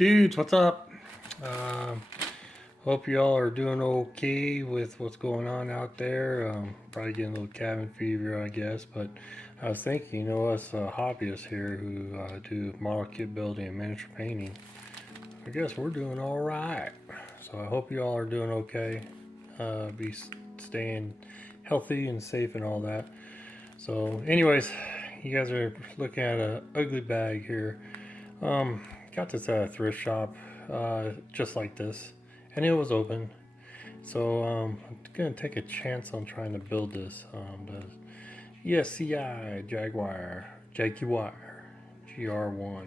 Dudes, what's up? Hope y'all are doing okay with what's going on out there. Probably getting a little cabin fever, I guess. But I was thinking, us hobbyists here who do model kit building and miniature painting, I guess we're doing all right. So I hope y'all are doing okay. Be staying healthy and safe and all that. So, anyways, you guys are looking at an ugly bag here. Got this at a thrift shop, just like this, and it was open. So I'm gonna take a chance on trying to build this. The ESCI Jaguar GR1.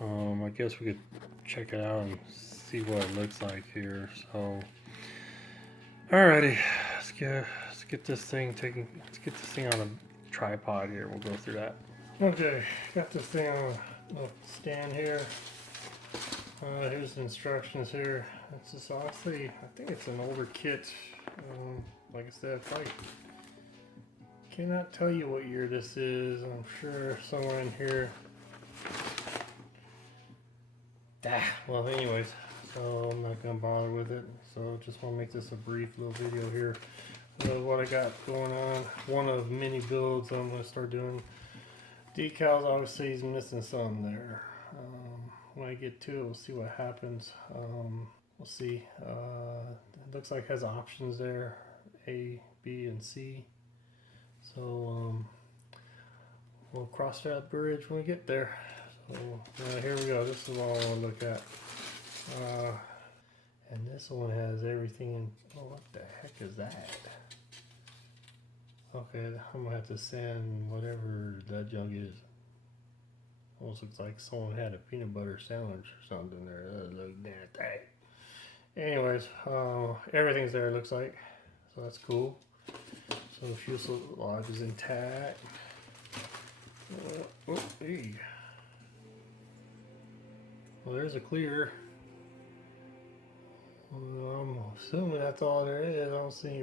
I guess we could check it out and see what it looks like here. So, alrighty, let's get this thing on a tripod here. We'll go through that. Okay, got this thing on a stand here. Here's the instructions here. This is honestly, I think it's an older kit. Like I said, I cannot tell you what year this is. I'm sure somewhere in here. Well, anyways, so I'm not gonna bother with it. So just want to make this a brief little video here. What I got going on. One of many builds I'm gonna start doing. Decals, obviously he's missing some there. When I get to it, we'll see what happens. We'll see. It looks like it has options there, A, B, and C. So we'll cross that bridge when we get there. So here we go. This is all I want to look at. And this one has everything in. Oh, what the heck is that? Okay, I'm gonna have to send whatever that junk is. Almost looks like someone had a peanut butter sandwich or something there. That look nasty. Anyways, everything's there, looks like. So that's cool. So fuselage is intact. Hey. Well, there's a clear. Well, I'm assuming that's all there is. I don't see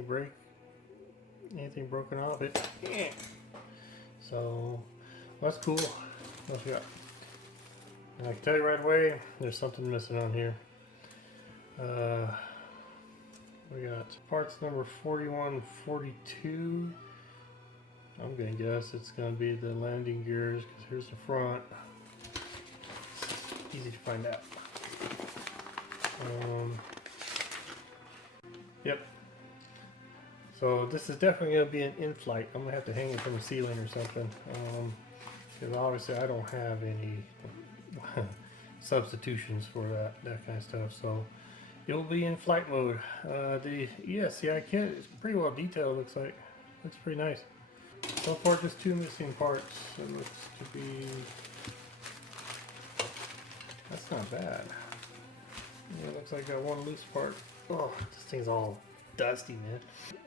anything broken off it. Yeah. So that's cool. What we got? And I can tell you right away, there's something missing on here. We got parts number 4142. I'm gonna guess it's gonna be the landing gears because here's the front. It's easy to find out. Yep. So this is definitely gonna be an in-flight. I'm gonna have to hang it from the ceiling or something. Because obviously I don't have any substitutions for that kind of stuff, so it will be in flight mode. The ESCI kit is pretty well detailed. Looks pretty nice. So far, just two missing parts. It looks to be. That's not bad. Yeah, it looks like I got one loose part. Oh, this thing's all dusty, man.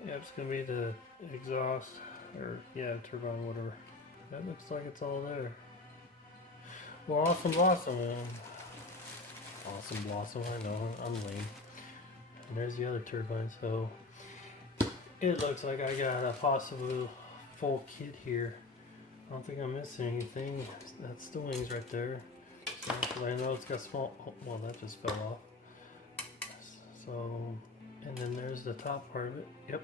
Yeah, it's gonna be the exhaust, or turbine, whatever. That looks like it's all there. Well, awesome blossom, man. Awesome blossom, I know, I'm lame. And there's the other turbine, so it looks like I got a possible full kit here. I don't think I'm missing anything. That's the wings right there. So, I know it's got small, well, that just fell off. So, and then there's the top part of it. Yep.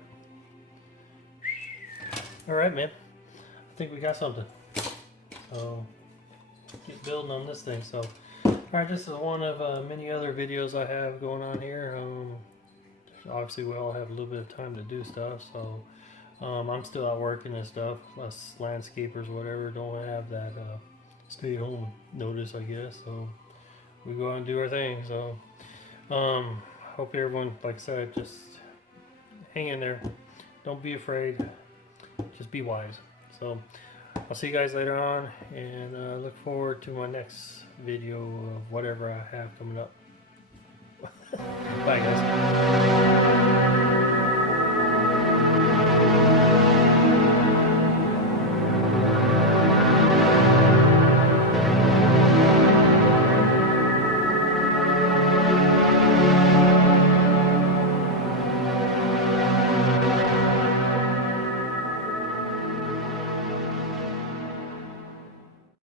Alright, man. I think we got something. So get building on this thing. So alright, this is one of many other videos I have going on here. Obviously we all have a little bit of time to do stuff, so I'm still out working and stuff. Us landscapers, whatever, don't have that stay home notice, I guess. So we go out and do our thing. So hope everyone, like I said, just hang in there. Don't be afraid. Just be wise. So I'll see you guys later on, and look forward to my next video of whatever I have coming up. Bye, guys.